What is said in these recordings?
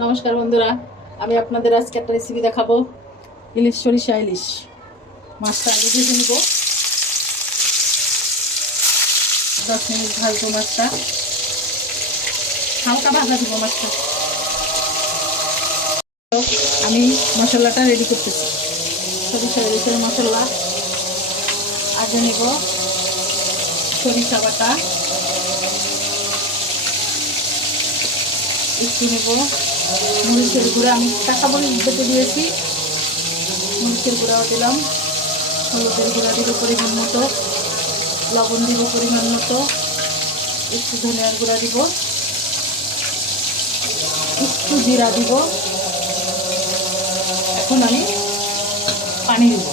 নমস্কার বন্ধুরা, আমি আপনাদের আজকে একটা রেসিপি দেখাবো। ইলিশ, সরিষা ইলিশ। মাছটা আগে ভেজে নিব। 10 মিনিট ভাজবো মাছটা, হালকা ভাজা দিব মাছটা। আমি মশলাটা রেডি করতেছি। সরিষা ইলিশের মশলা আগে নেব। সরিষা বাটা একটু নেব, মরিচের গুঁড়া, আমি কাঁচা মরিচ বেটে দিয়েছি, মরিচের গুঁড়াও দিলাম, হলুদের গুঁড়া দিব পরিমাণ মতো, লবণ দিব পরিমাণ মতো, একটু ধনিয়ার গুঁড়া দিব, একটু জিরা দিব। এখন আমি পানি দিব।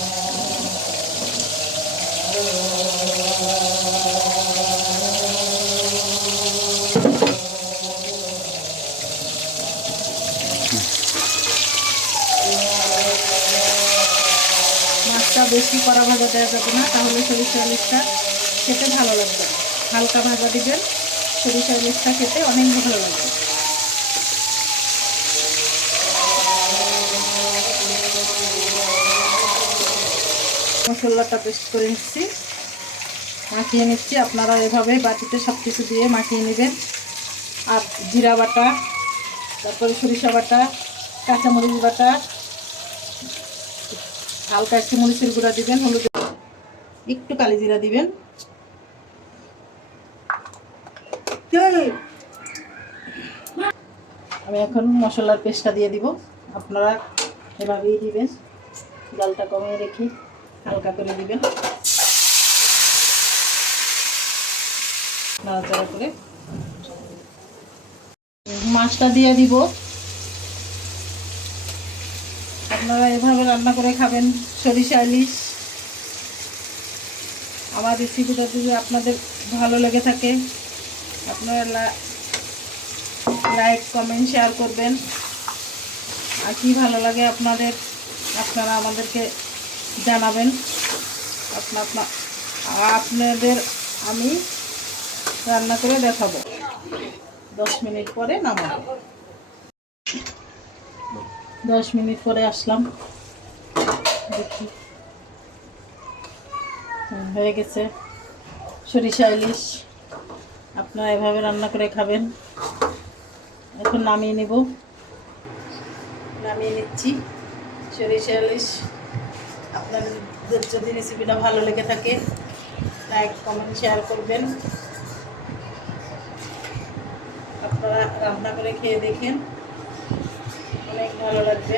মাছটা বেশি কড়া ভাজা দেওয়া যাবে না, তাহলে সরিষা ইলিশটা খেতে ভালো লাগবে। হালকা ভাজা দিবেন, সরিষা ইলিশটা খেতে অনেক ভালো লাগবে। মশলাটা পেস্ট করে নিচ্ছি, মাখিয়ে নিচ্ছি। আপনারা এভাবে বাটিতে সব কিছু দিয়ে মাখিয়ে নেবেন। আর জিরা বাটা, তারপরে সরিষা বাটা, কাঁচামরিচ বাটা, হালকা একটু মরিচের গুঁড়া দিবেন, হলুদ, একটু কালি জিরা দিবেন। আমি এখন মশলার পেস্টটা দিয়ে দিব। আপনারা এভাবেই দিবেন, জালটা কমিয়ে রেখে হালকা করে দিবেন, নাড়াচাড়া করে। মাছটা দিয়ে দিব। আপনারা এভাবে রান্না করে খাবেন সরিষা ইলিশ। আমার রেসিপিটা যদি আপনাদের ভালো লেগে থাকে, আপনারা লাইক, কমেন্ট, শেয়ার করবেন। আর কি ভালো লাগে আপনারা আমাদেরকে জানাবেন। আপনাদের আমি রান্না করে দেখাবো। 10 মিনিট পরে নামাবো। 10 মিনিট পরে আসলাম, দেখি হয়ে গেছে সরিষা ইলিশ। আপনারা এভাবে রান্না করে খাবেন। এখন নামিয়ে নিব, নামিয়ে নিচ্ছি সরিষা ইলিশ। আপনাদের যদি রেসিপিটা ভালো লেগে থাকে, লাইক, কমেন্ট, শেয়ার করবেন। আপনারা রান্না করে খেয়ে দেখেন, অনেক ভালো লাগবে।